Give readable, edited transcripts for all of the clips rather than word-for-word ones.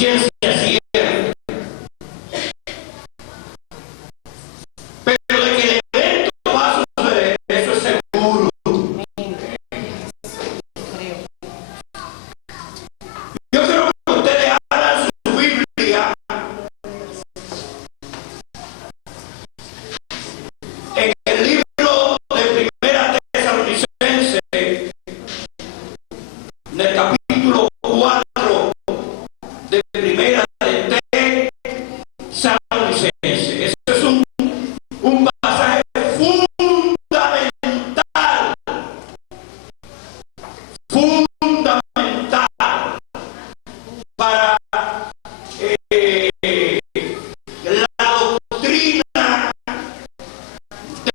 ciencia cierta. Pero de que el evento va a suceder, eso es seguro. Yo quiero que ustedes abran su Biblia en el libro de Primera Tesalonicenses, del capítulo 4 de Primera de Tesalonicenses. Ese es un pasaje fundamental para la doctrina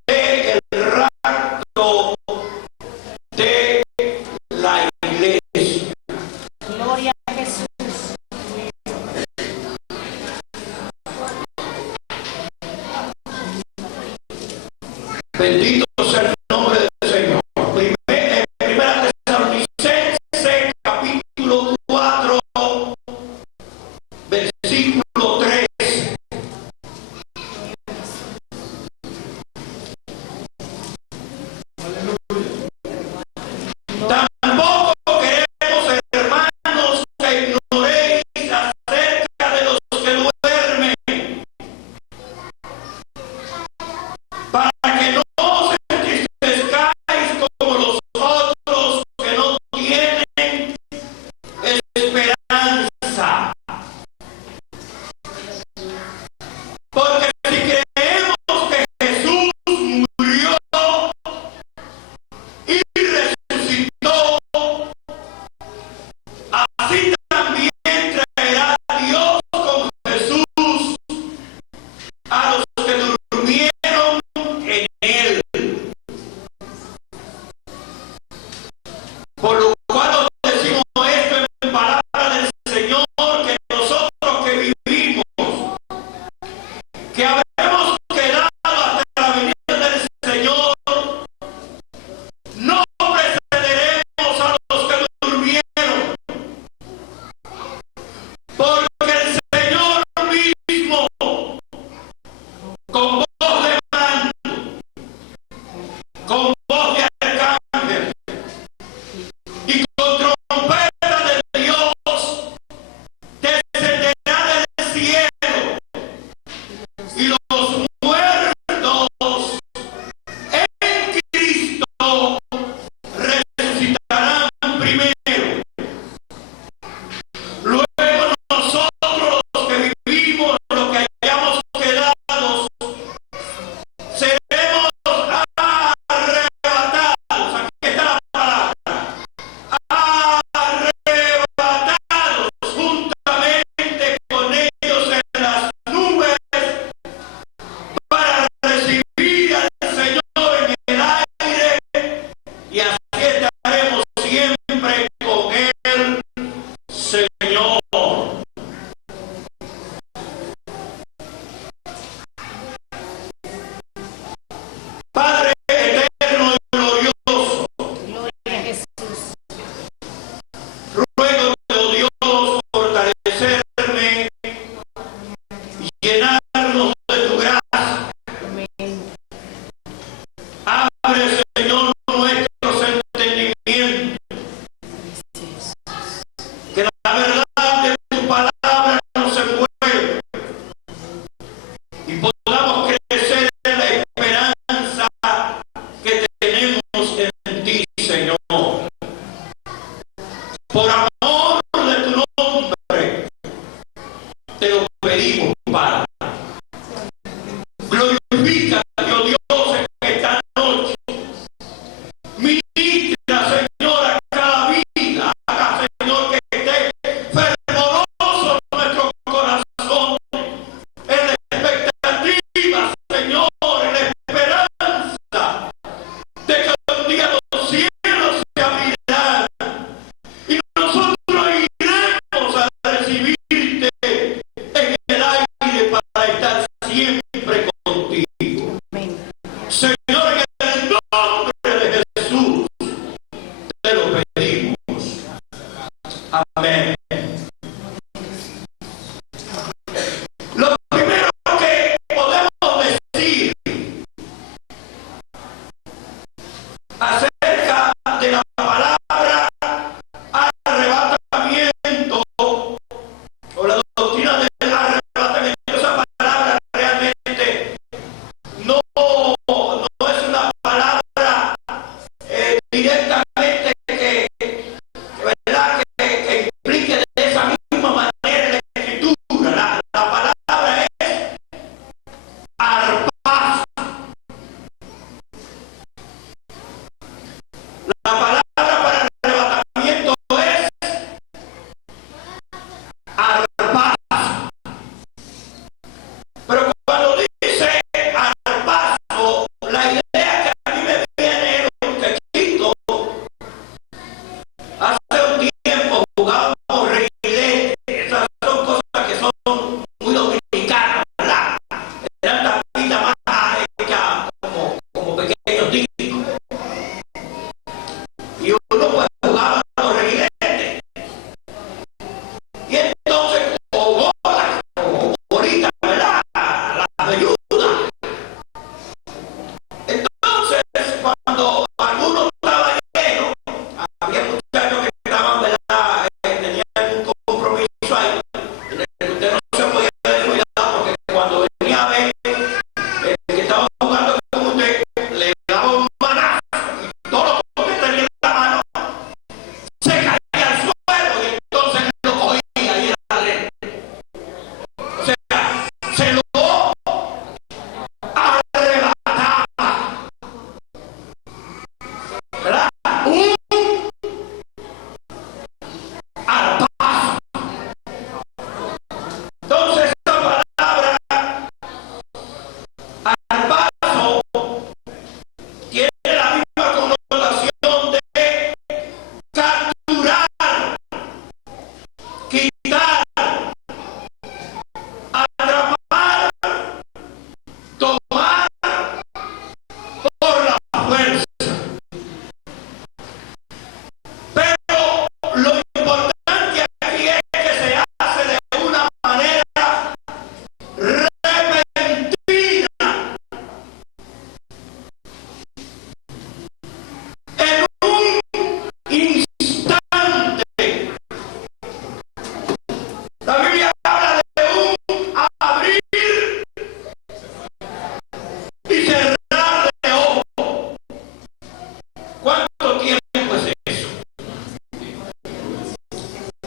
del rapto de la iglesia. Gloria a Jesús. Bendito sea el nombre del Señor. Primera Tesalonicenses, capítulo 4, versículo 3. Tampoco queremos, hermanos, que ignoréis acerca de los que duermen, para que no os entristezcáis como los otros que no tienen esperanza. Porque si creemos que Jesús murió y resucitó, así también traerá Dios con Jesús a los que durmieron en él. Por lo cual os decimos esto en palabra del Señor, que nosotros que vivimos, que habremos quedado hasta la venida del Señor, no precederemos a los que durmieron, porque el Señor mismo, con voz de mando, con voz de arcángel y con trompeta de Dios, descenderá del cielo, y los muertos en Cristo resucitarán primero. Luego nosotros los que vivimos, los que hayamos quedado, seremos arrebatados. Aquí está la palabra. Arrebatados juntamente con ellos en las nubes para recibir al Señor en el aire, y así estaremos siempre con el Señor. Padre eterno y glorioso, Gloria a Jesús. ruego, oh Dios, fortalecerme y llenarnos de tu gracia. Amén. Abre, Señor, nuestros entendimientos, que la verdad de tu palabra nos envuelva y podamos crecer en la esperanza que tenemos en ti, Señor. Por amor de tu nombre, te lo pedimos, Padre. Glorifica, oh Dios, en esta noche. Ministra, Señor, a cada vida. Haga, Señor, que esté fervoroso nuestro corazón en la expectativa, Señor, en la esperanza de que un día los cielos se abrirán y nosotros iremos a recibirte en el aire para estar siempre contigo. Amén. Señor, en el nombre de Jesús te lo pedimos. Amén.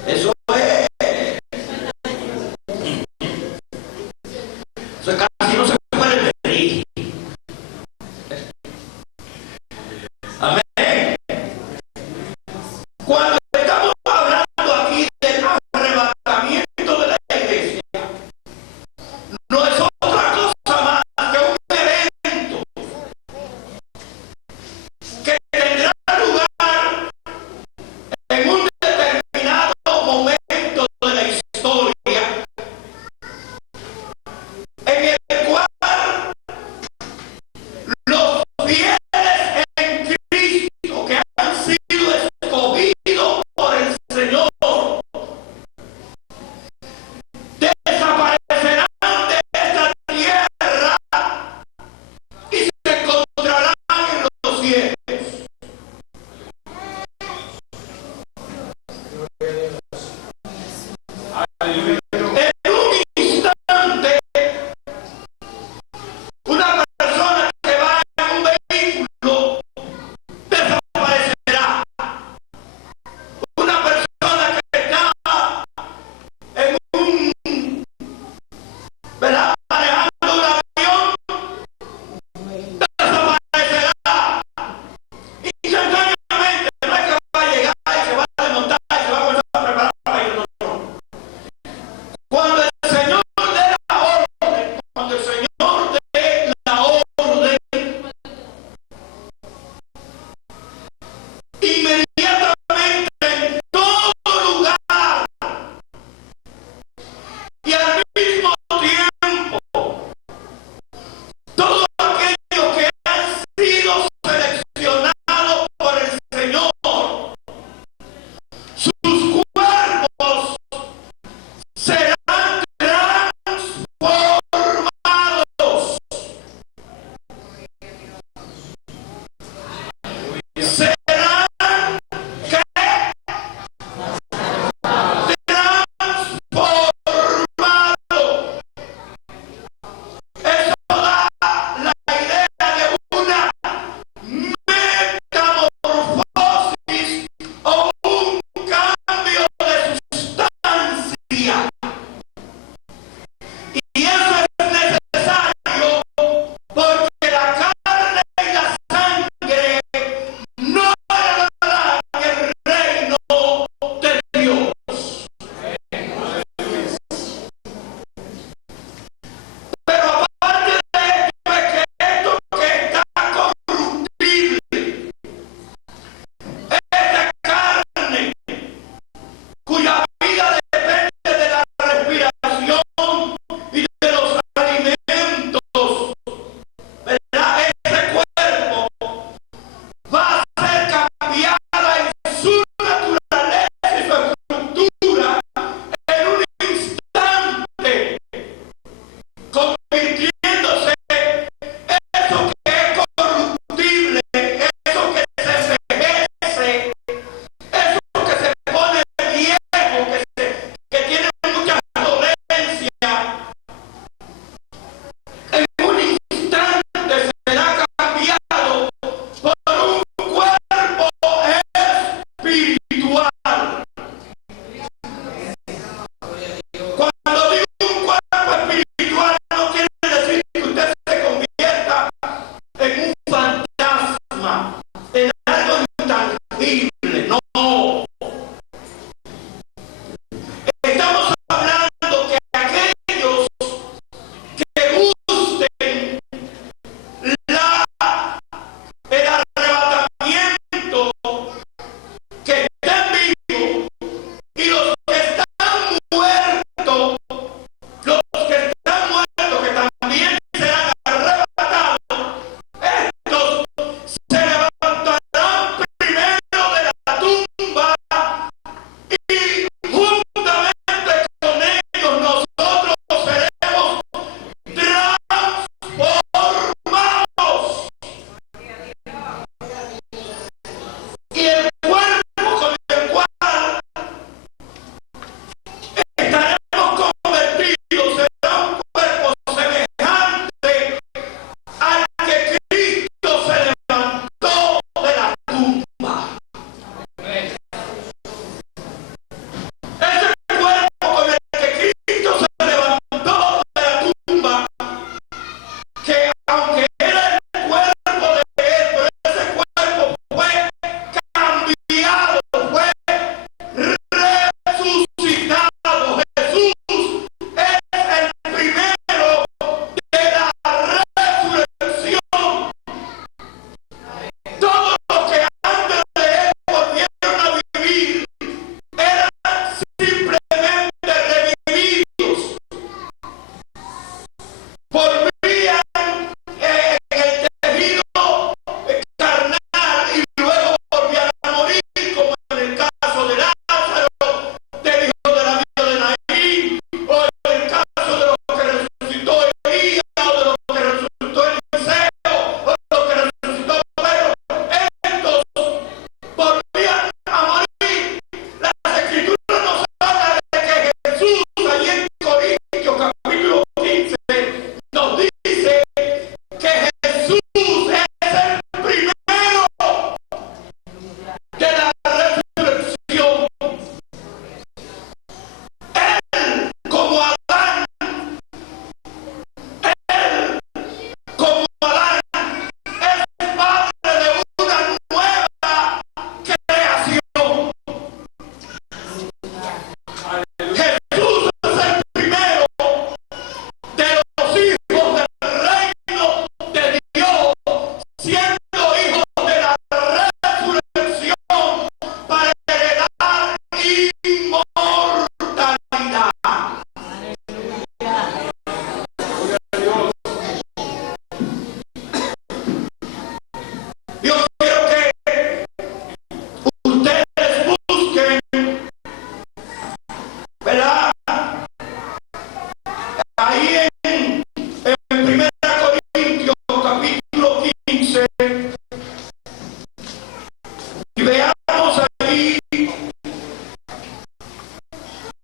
Eso es. Eso casi no se puede medir. Amén. Cuando estamos hablando aquí del arrebatamiento de la iglesia, no es otra cosa más que un evento que tendrá lugar en un determinado momento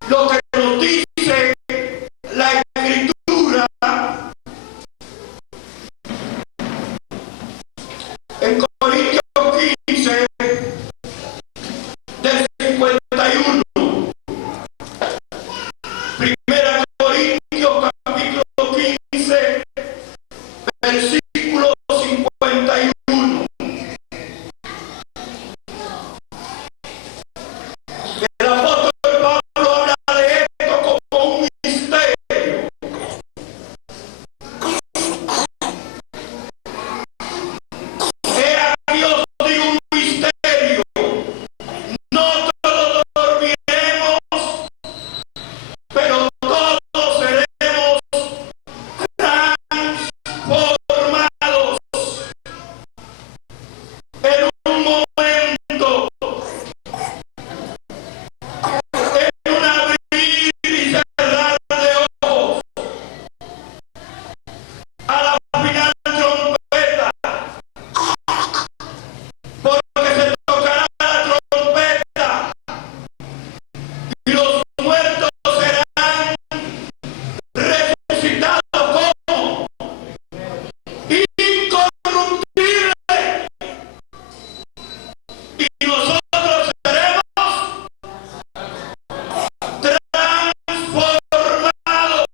lo que nos dice la Escritura en Corintios 15, del 51. Primera Corintios capítulo 15, versículo 51. El apóstol Pablo habla de esto como un misterio. He aquí os digo un misterio. No todos dormiremos, pero todos seremos transformados en un momento, en un abrir y cerrar de ojos, a la final trompeta, porque se tocará la trompeta y los muertos serán resucitados como incorruptibles, y nosotros seremos transformados,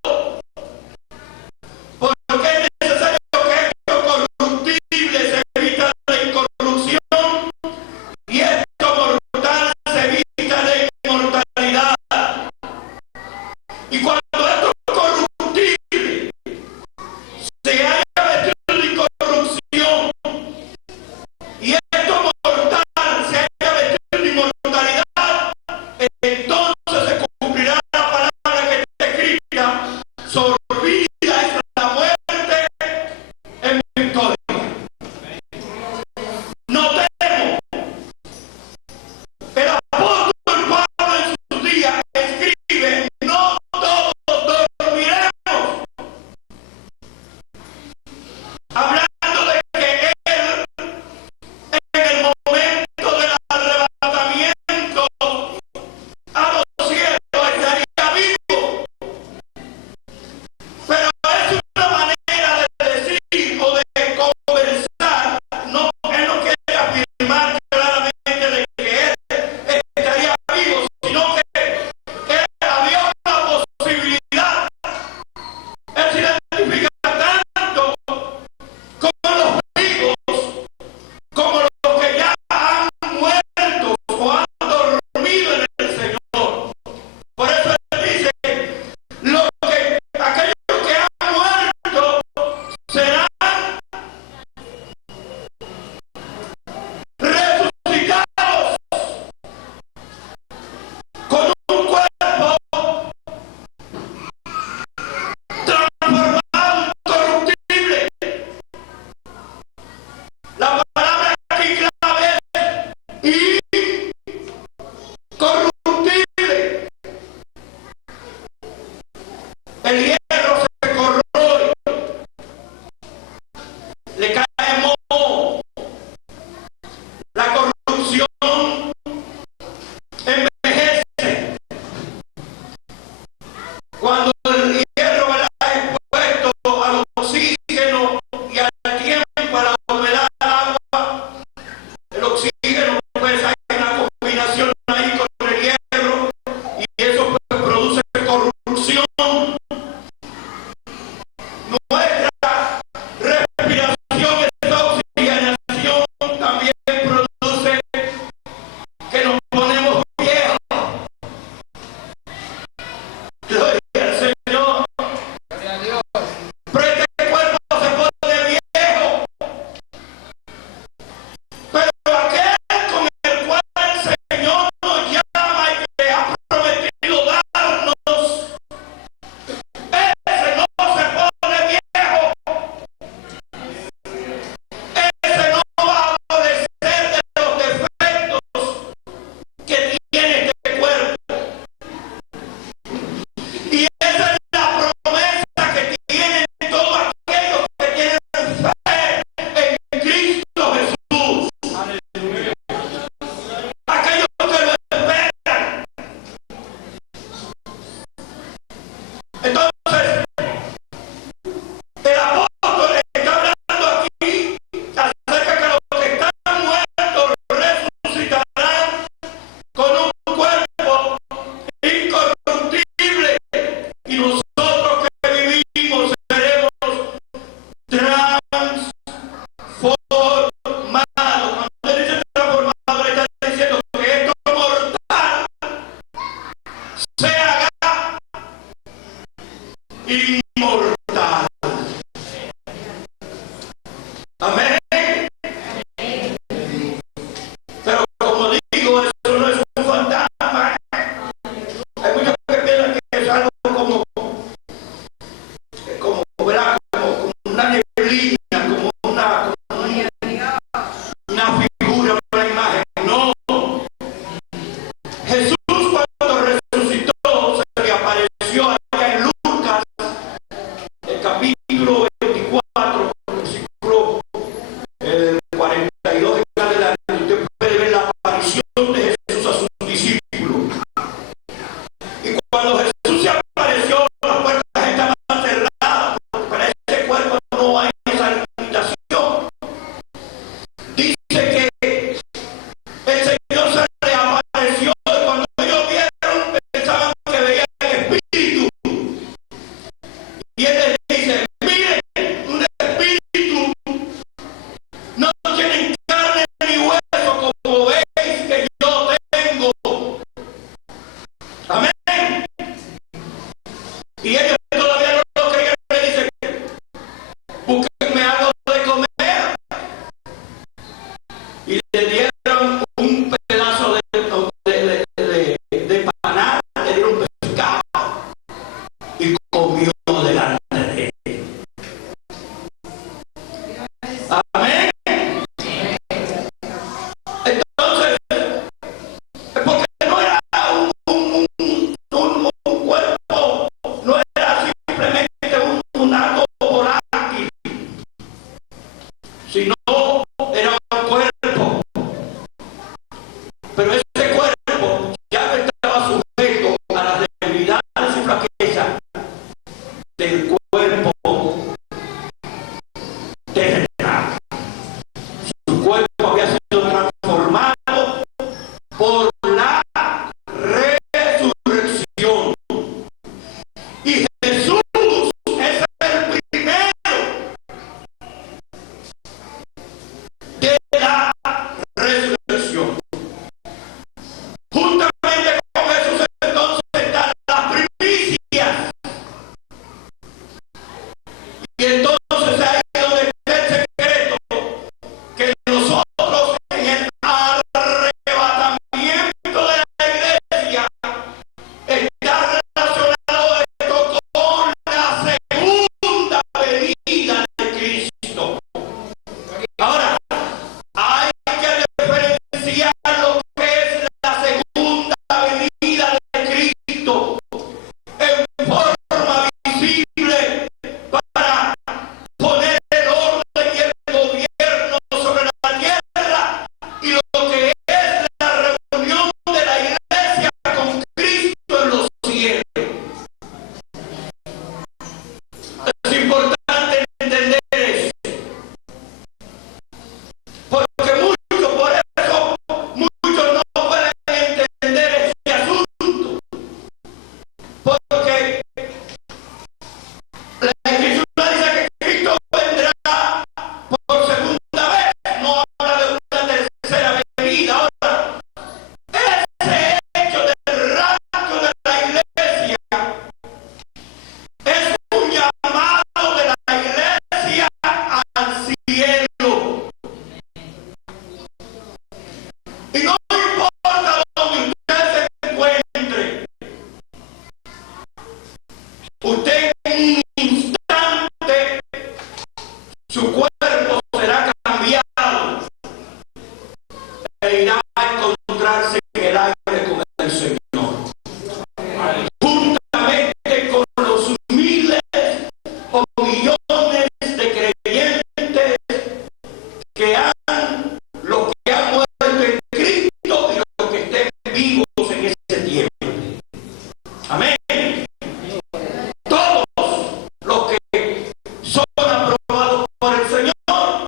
porque es necesario que esto corruptible se evita la incorrupción y esto mortal se evita la inmortalidad. Y cuando esto corruptible se haya vestido de incorrupción y esto mortal se haya vestido de inmortalidad, entonces se cumplirá la palabra que está escrita: sorbida es la muerte en victoria. Notemos, el apóstol Pablo en sus días escribe: no todos dormiremos, hablando de que él en el momento del arrebatamiento a los cielos estaría vivo. Pero es una manera de decir o de conversar, no, él no quiere afirmar claramente de que él estaría vivo, sino que había una posibilidad. Él se identifica tanto con los vivos como los que ya han muerto o han dormido en el Señor. Por eso él dice: aquellos que han muerto serán resucitados con un cuerpo transformado, incorruptible. La palabra aquí clave es incorruptible. El hierro se corroe, le cae moho, la corrupción envejece. Cuando el hierro es expuesto al oxígeno y al tiempo, a la humedad del agua, el oxígeno, pues hay una combinación ahí con el hierro y eso pues produce corrupción. Nuestra respiración, esta oxigenación también produce que nos ponemos viejos. Gloria al Señor. Pero este cuerpo se pone viejo. Pero aquel con el cual el Señor nos llama y que ha prometido darnos, ese no se pone viejo. Ese no va a adolecer de los defectos que tiene este cuerpo. Y se haga inmortal. Amén. Pero como digo, eso no es un fantasma. Hay muchos que piensan que es algo ¿verdad? Como una neblina, como una figura, una imagen. No. Jesús cuando resucitó se le apareció allá en Lucas, el capítulo 24, versículo 42 en adelante. Usted puede ver la aparición de Jesús a sus discípulos. Y cuando Jesús se apareció, las puertas estaban cerradas. Para ese cuerpo no hay esa invitación. Dice que el Señor se le apareció y cuando ellos vieron pensaban que veían el espíritu. Y él les dice: miren, un espíritu no tienen carne ni hueso como veis que yo tengo. Amén. Y ellos todavía no lo creían. Le dicen: búsquenme algo de comer. Y le dieron un pedazo de paná, le dieron pescado y comió delante de él. Amén. Entonces, porque no era un cuerpo, no era simplemente un algo volátil, sino era un cuerpo. Pero ese cuerpo ya no estaba sujeto a las debilidades y flaquezas del cuerpo terrenal. Su cuerpo había sido transformado por la resurrección. Y Jesús es el primero de la resurrección. Juntamente con Jesús entonces están las primicias. Y entonces ahí es donde está el secreto, que nosotros en el arrebatamiento de la iglesia está relacionado esto con la segunda venida de Cristo. Ahora, hay que diferenciar lo que es la segunda venida de Cristo en forma visible para poner el orden y el gobierno sobre la tierra, y lo que es la reunión de la iglesia con Cristo en los cielos. Es importante entender eso, porque por eso muchos no pueden entender este asunto, porque la Escritura dice que Cristo vendrá por segunda vez, no habla de una tercera venida. Ahora, ese hecho del rapto de la iglesia es un llamado de la iglesia al cielo. Y no importa donde usted se encuentre, usted en un instante, su cuerpo será cambiado e irá a encontrarse en el aire con el Señor, juntamente con los miles o millones de creyentes que han muerto en Cristo y los que estén vivos en ese tiempo. Amén. Todos los que son aprobados por el Señor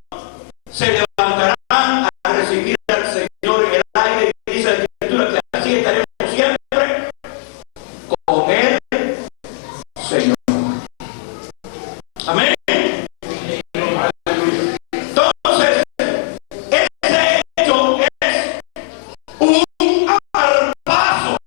se levantarán a recibir al Señor en el aire, y dice la Escritura que así estaremos siempre con el Señor. Amén. Entonces, ese hecho es un paso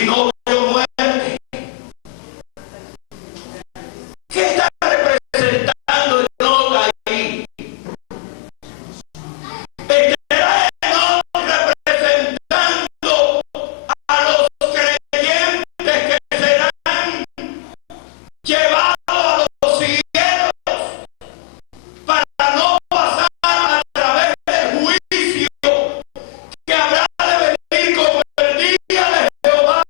y no vio muerte. ¿Qué está representando Enoc ahí? Estará Enoc representando a los creyentes que serán llevados a los cielos para no pasar a través del juicio que habrá de venir como el día de Jehová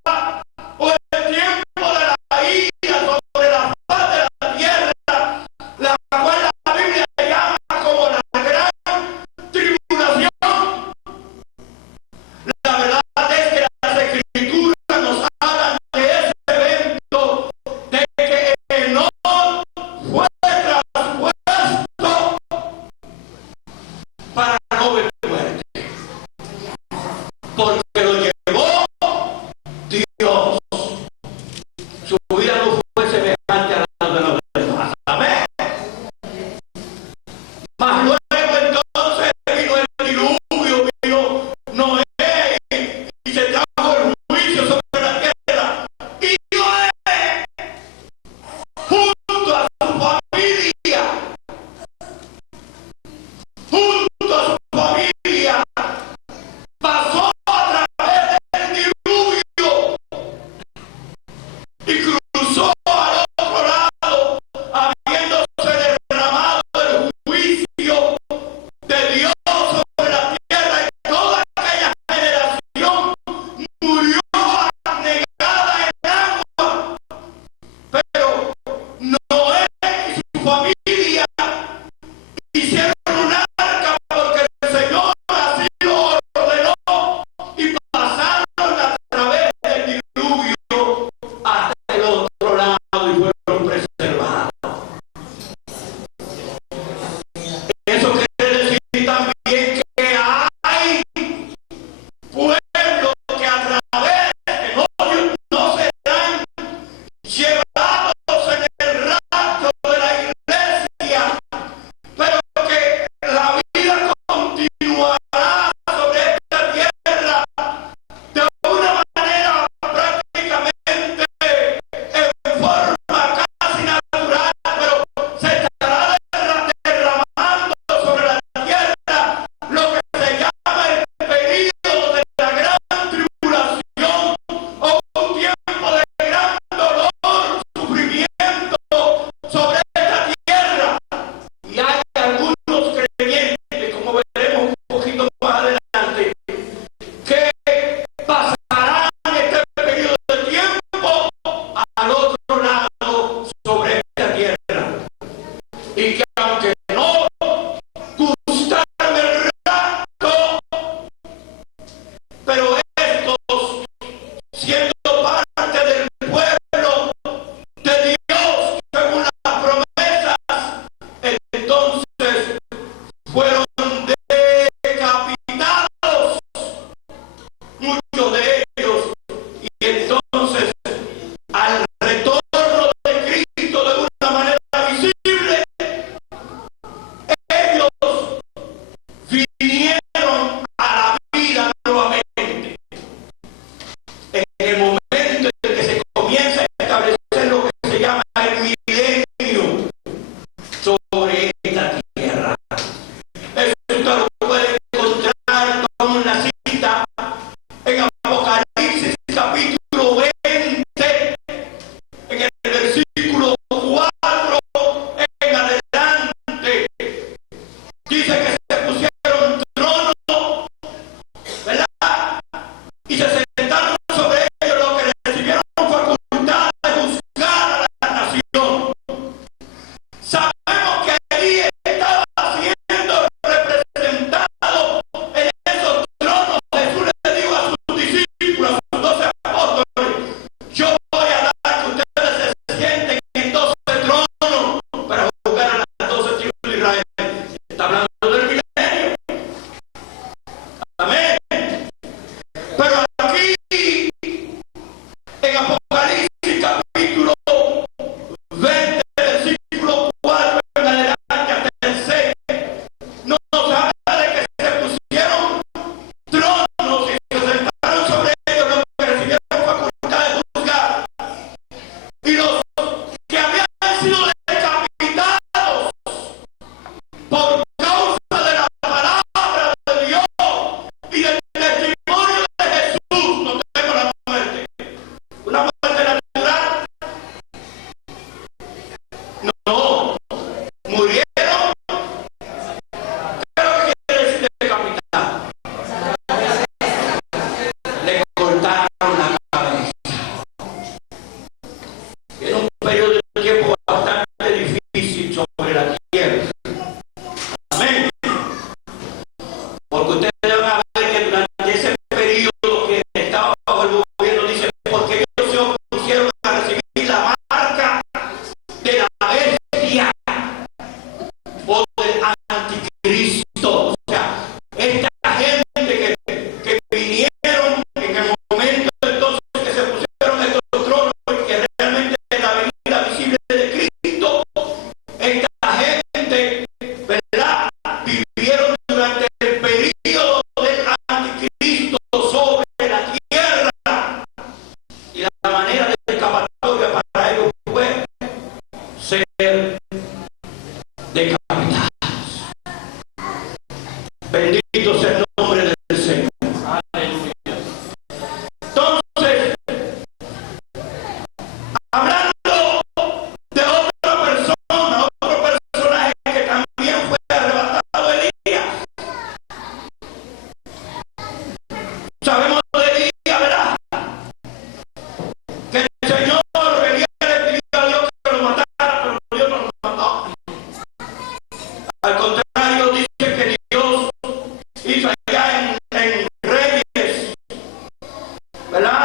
¿verdad?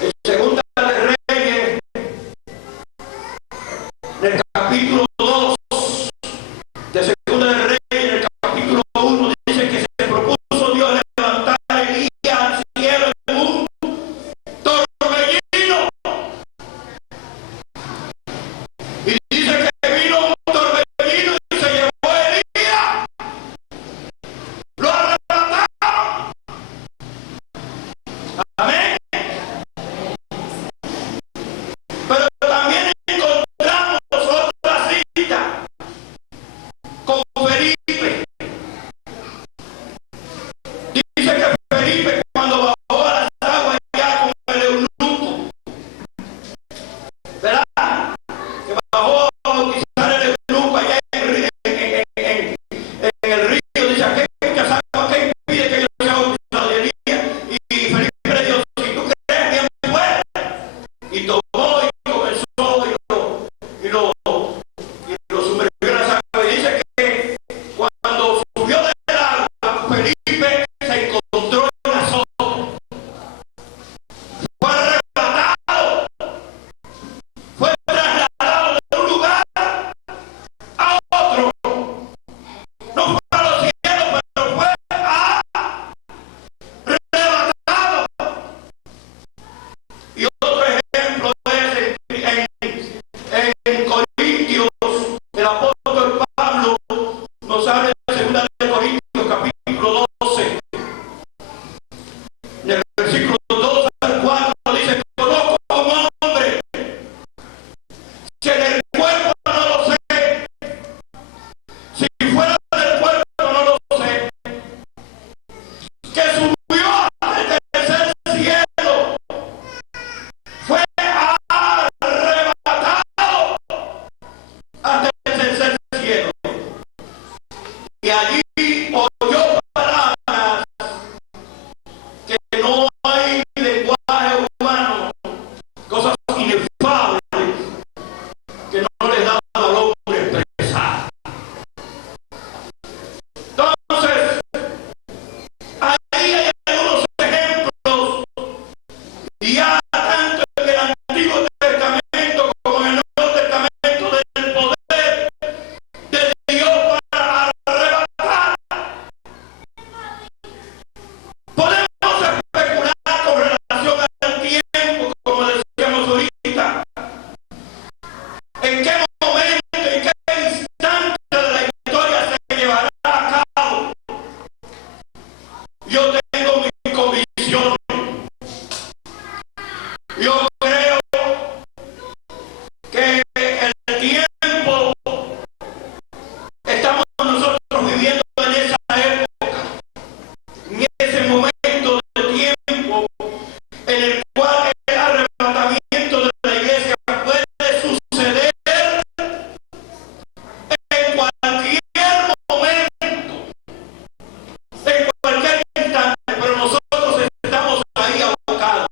En Segunda de Reyes, en el capítulo 2 de Segunda de Reyes, en el capítulo 1, dice que se propuso Dios levantar a Elías al cielo en un torbellino. Y dice que vino un torbellino y se llevó a Elías. Lo arrebataron. Amén. Pero también encontramos otra cita con Felipe. Dice que Felipe, cuando bajó a las aguas ya con el eunuco, ¿verdad? Que bajó a bautizar el eunuco allá en el río, dice aquel que sabe qué impide que yo sea bautizado de Elías. Y Felipe le dijo, si tú crees, bien puedes. Y tomó y comenzó y lo sumergió en las aguas. Y dice que cuando subió del agua, Felipe se encontró en azote. Fue arrebatado. Fue trasladado de un lugar a otro. No fue a los cielos, pero fue arrebatado. Y otro ejemplo es en Corintios, el apóstol Pablo nos habla en Segunda de Corintios, capítulo 12, en el versículo 2 al 4, dice: conozco a un hombre que en el cuerpo no lo sé, si fuera del cuerpo no lo sé, que subió al tercer cielo, fue arrebatado hasta el tercer cielo, y allí oyó palabras que no hay lenguaje humano, cosas inefables que no les da al hombre expresar. Entonces, ahí hay algunos ejemplos, ya tanto en el Antiguo Testamento como en el Nuevo Testamento, del poder de Dios para arrebatar. Podemos especular con relación al tiempo, como decíamos ahorita, en qué momento, en qué instante de la historia se llevará a cabo. Yo tengo mi convicción. Yo creo que el tiempo, estamos nosotros viviendo en esa época, en ese momento de tiempo en el cual el arrebatamiento de la iglesia puede suceder en cualquier momento, en cualquier instante, pero nosotros estamos ahí abocados.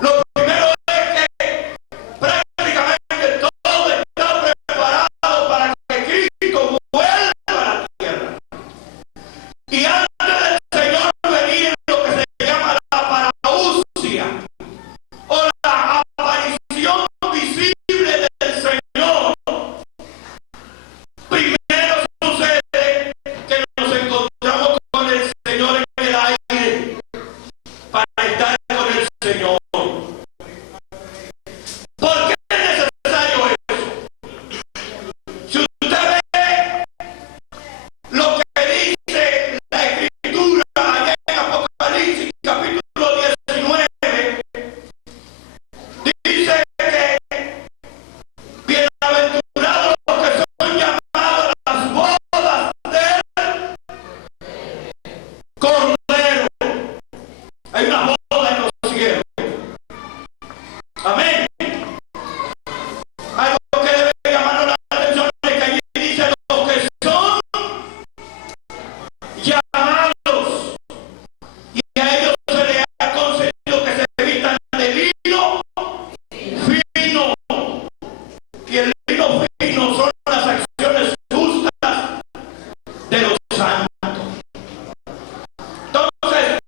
Lo primero es que prácticamente todo está preparado para que Cristo vuelva a la tierra. Y antes del Señor venir en lo que se llama la parousia, o la aparición visible del Señor, primero sucede que nos encontramos con el Señor en el aire para estar con el Señor. ¿Por qué es necesario eso? Si usted ve lo que dice la Escritura allá en Apocalipsis capítulo 19, dice que bienaventurados los que son llamados a las bodas del Cordero. Hay una boda en los cielos. Amén. Algo que debe llamarnos la atención es que allí dice los que son llamados, y a ellos se les ha concedido que se vistan de lino fino, y el lino fino son las acciones justas de los santos. Entonces,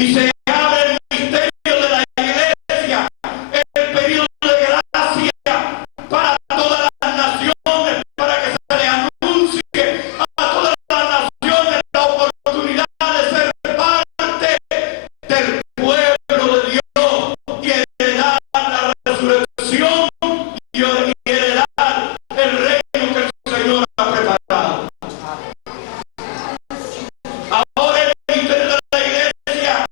y se abre el misterio de la iglesia, el periodo de gracia para todas las naciones, para que se le anuncie a todas las naciones la oportunidad de ser parte del pueblo de Dios y heredar la resurrección y heredar el reino que el Señor ha preparado. Ahora el ministerio de la iglesia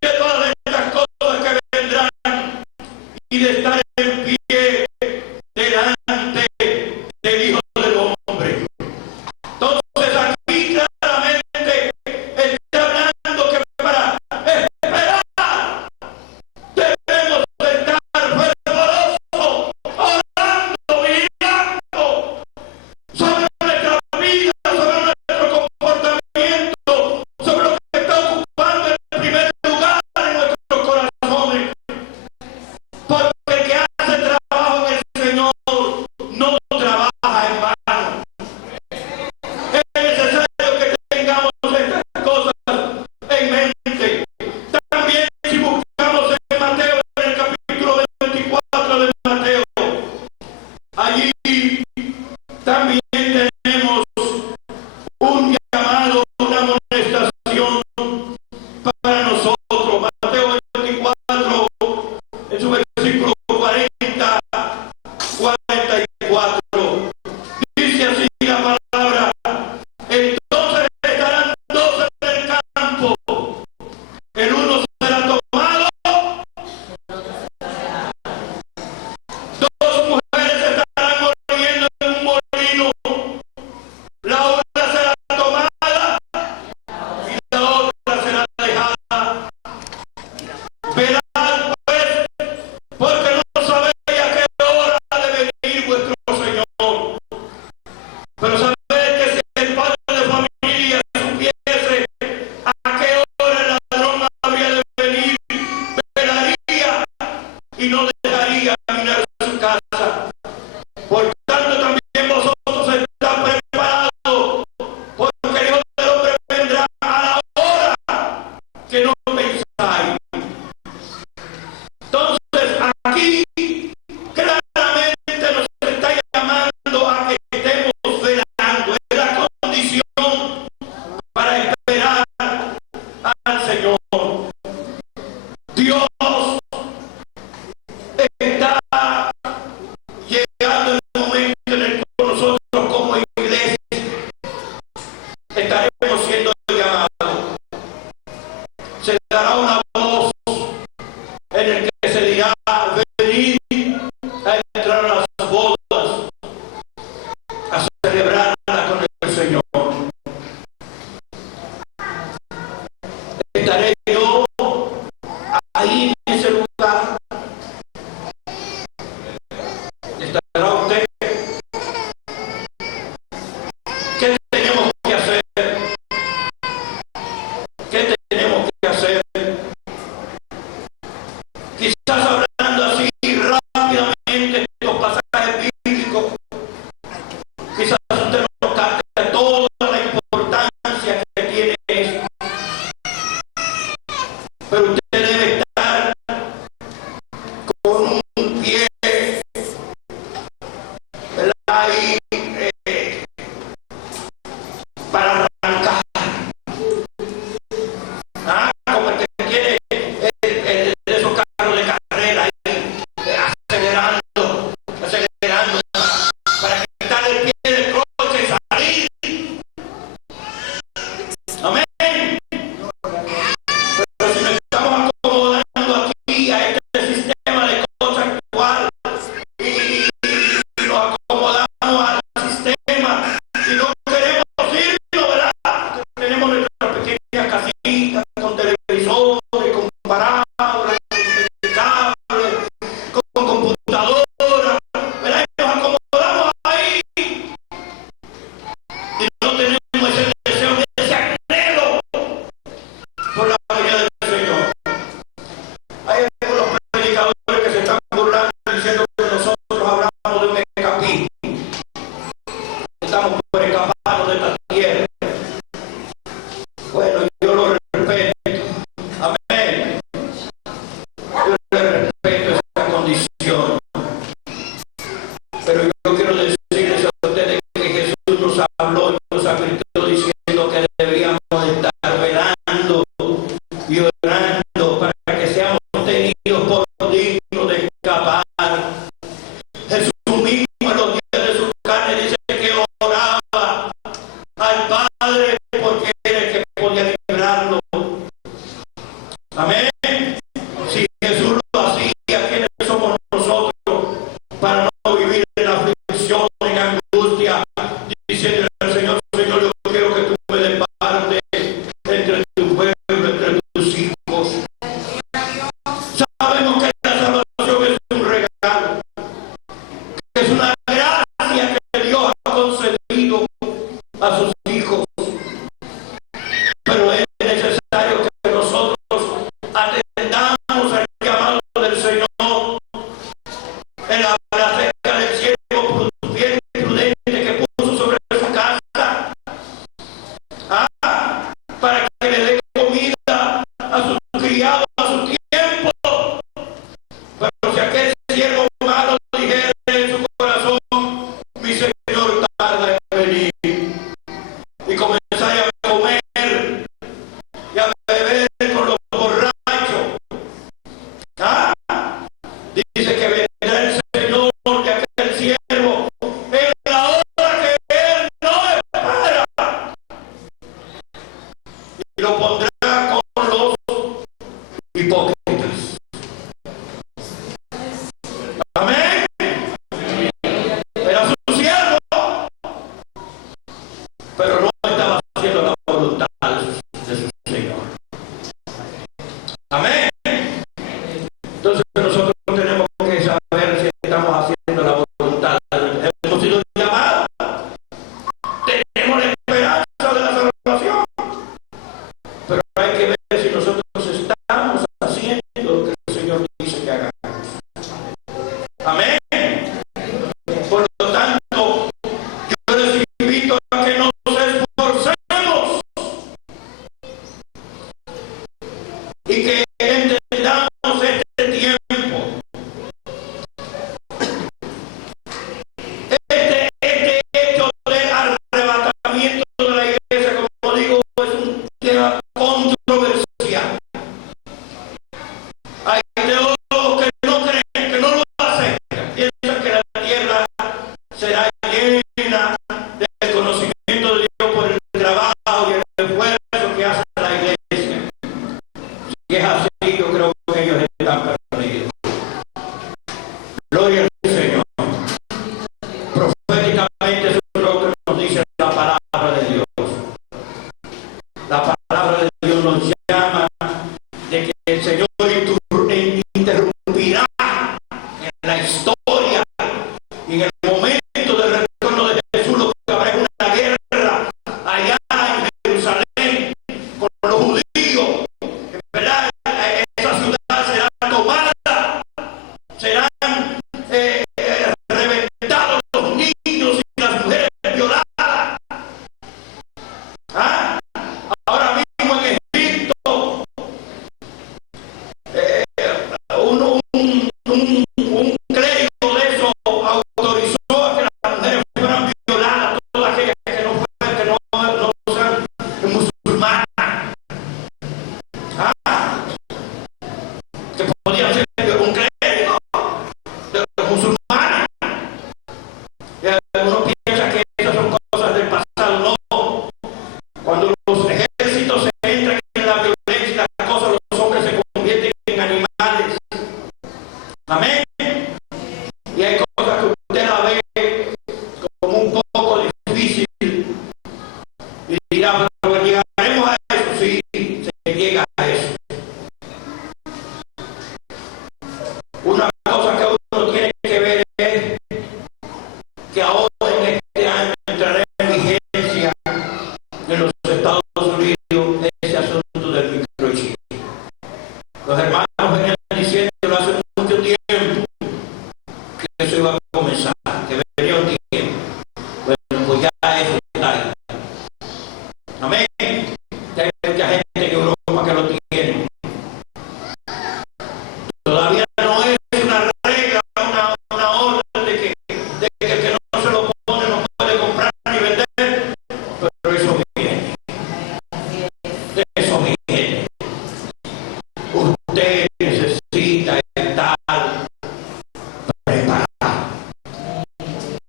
de todas estas cosas que vendrán y de estar en pie delante del Hijo del Hombre. Entonces aquí claramente está hablando que para esperar debemos estar fervorosos, orando, vigilando sobre nuestra vida, sobre nuestro comportamiento, sobre lo que está ocupando el primer lugar en nuestros corazones. Porque el que hace trabajo en el Señor no trabaja en vano. Es necesario que tengamos estas cosas en mente. También si buscamos en Mateo, en el capítulo 24 de Mateo, allí también tenemos un llamado, una amonestación para nosotros. Mateo 24, en su versículo 40, 44. Dice así la palabra: entonces estarán dos en el campo, el uno será tomado, dos mujeres estarán moliendo en un molino, la una será tomada y la otra será dejada. Velad pues, porque no sabéis a qué hora ha de venir vuestro Señor. Pero sabed que si el padre de familia supiese a qué hora el ladrón habría de venir, velaría y no dejaría minar su casa. Por tanto, también vosotros estad preparados, porque el Hijo del Hombre vendrá a la hora que no pensáis. Entonces, aquí claramente nos está llamando a que estemos velando. Es la condición para esperar al Señor. Dios está llegando en el momento en el que nosotros como iglesia estaremos siendo llamados. Se dará una voz en el que se dirá: venid a entrar a las bodas, a celebrarla con el Señor. Estaré yo ahí en ese lugar. ¿Estará usted? ¿Qué tenemos que hacer? ¿Qué tenemos que hacer? Quizás hablando así rápidamente estos pasajes bíblicos, quizás usted no capte toda la importancia que tiene esto, pero usted debe estar con un pie ahí para arrancar. Como el que tiene esos carros de carrera. hipócritas. Amén. Era su siervo, pero no estaba haciendo la voluntad de su Señor. Amén. Entonces nosotros tenemos que saber si estamos haciendo la voluntad. Hemos sido llamados. Tenemos la esperanza de la salvación. Pero hay que ver si nosotros estamos haciendo lo que el Señor dice que hagamos. Amén. Por lo tanto, yo les invito a que nos esforcemos y que entendamos este tiempo. Este hecho de arrebatamiento de la iglesia, como digo, es un tema controversial. Hay teólogos que no creen, que no lo aceptan. Piensan que la tierra será llena del conocimiento de Dios por el trabajo y el esfuerzo que hace la iglesia. Si es así, yo creo que ellos están perdidos. Gloria al Señor. Proféticamente eso es lo que nos dice la palabra de Dios. La palabra de Dios nos llama de que el Señor interrumpirá en la historia y en el momento del retorno de Jesús. Lo que habrá es una guerra allá en Jerusalén con los judíos. En verdad, esa ciudad será tomada, serán reventados los niños y las mujeres violadas. ¿Ah? Ahora mismo en Egipto, un clérigo de eso autorizó a que las mujeres fueran violadas, todas aquellas que no sean musulmanas. Que podían ser un clérigo de los musulmanes. Uno piensa que esas son cosas del pasado. No. Cuando los ejércitos se entran en la violencia, las cosas, los hombres se convierten en animales. Amén. Y hay cosas que usted la ve como un poco difícil y dirá, pero llegaremos a eso. Sí, se llega a eso. Una cosa que uno tiene que ver es que ahora en este año entrará en vigencia en los Estados Unidos ese asunto del microchip. Los hermanos venían diciendo hace mucho tiempo que eso iba a comenzar, que venía un tiempo. Bueno, pues ya eso está ahí. Amén. Ya hay mucha gente en Europa que lo tiene. Todavía no es una regla, una orden de que el que no se lo pone no puede comprar ni vender, pero eso viene. Eso viene. Usted necesita estar preparado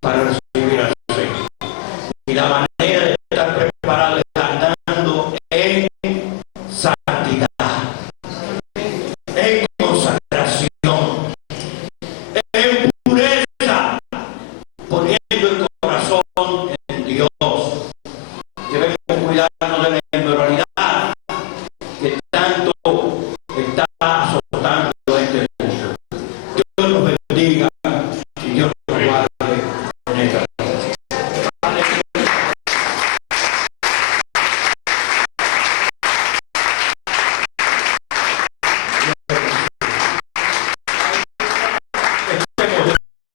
para recibir al Señor. Y la manera de estar preparado es andando en santidad, en